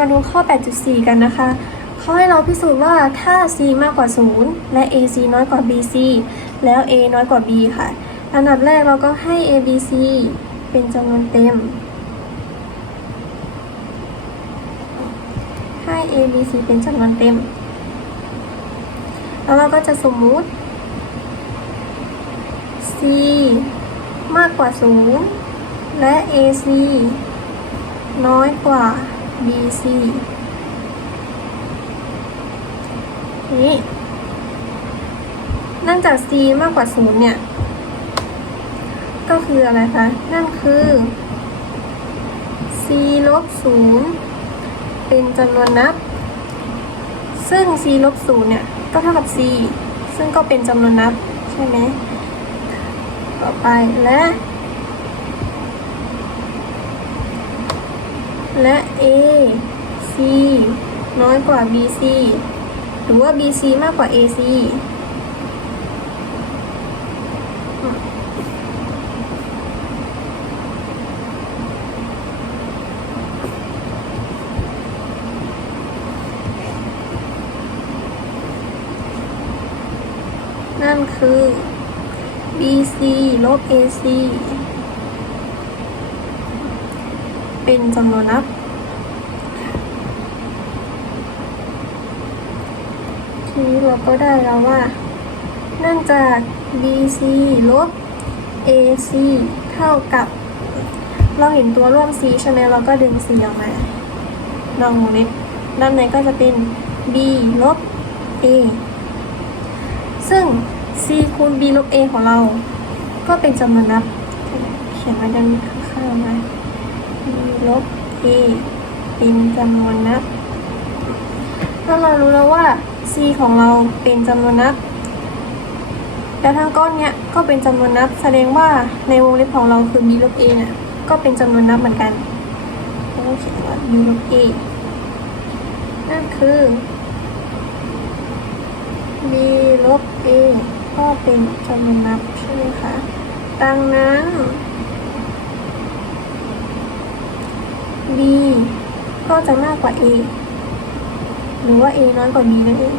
มาดูข้อ 8.4 กันนะคะเขาให้เราพิสูจน์ว่าถ้า c มากกว่า 0 และ ac น้อยกว่า bc แล้ว a น้อยกว่า b ค่ะ อันดับแรกเราก็ให้ a b c เป็นจำนวนเต็ม ให้ a b c เป็นจำนวนเต็ม แล้วเราก็จะสมมุติ c มากกว่า 0 และ ac น้อยกว่า bc นี่เนื่องจาก c มากกว่า0เนี่ย ก็คืออะไรคะ นั่นคือ c ลบ0เป็นจำนวนนับ ซึ่ง c ลบ0เนี่ย ก็เท่ากับ c ซึ่งก็เป็นจำนวนนับ ใช่ไหม ต่อไปและ และ a c น้อยกว่า b c หรือว่า b c มากกว่า a c นั่นคือ BC ลบ AC เป็นจำนวนนับ ทีนี้เราก็ได้แล้วว่า เนื่องจาก BC ลบ AC เท่ากับ เราเห็นตัวร่วม C ใช่ไหมเราก็ดึง C ออกมานอกวงเล็บด้านในก็จะเป็น B ลบ A ซึ่ง c คูณ b ลบ a ของเรา ก็เป็นจำนวนนับ เขียนไว้ด้านข้างๆนะ ลบ a เป็นจำนวนนับ ถ้าเรารู้แล้วว่า c ของเราเป็นจำนวนนับ แล้วทั้งก้อนเนี้ยก็เป็นจำนวนนับ แสดงว่าในวงเล็บของเราคือ b ลบ a เนี่ยก็เป็นจำนวนนับเหมือนกันต้องเขียนว่า b ลบ a นั่นคือ b ลบ a ก็เป็นจำนวนนับใช่ไหมคะ ดังนั้น b ก็จะมากกว่า a หรือว่า a น้อยกว่า b นั่นเอง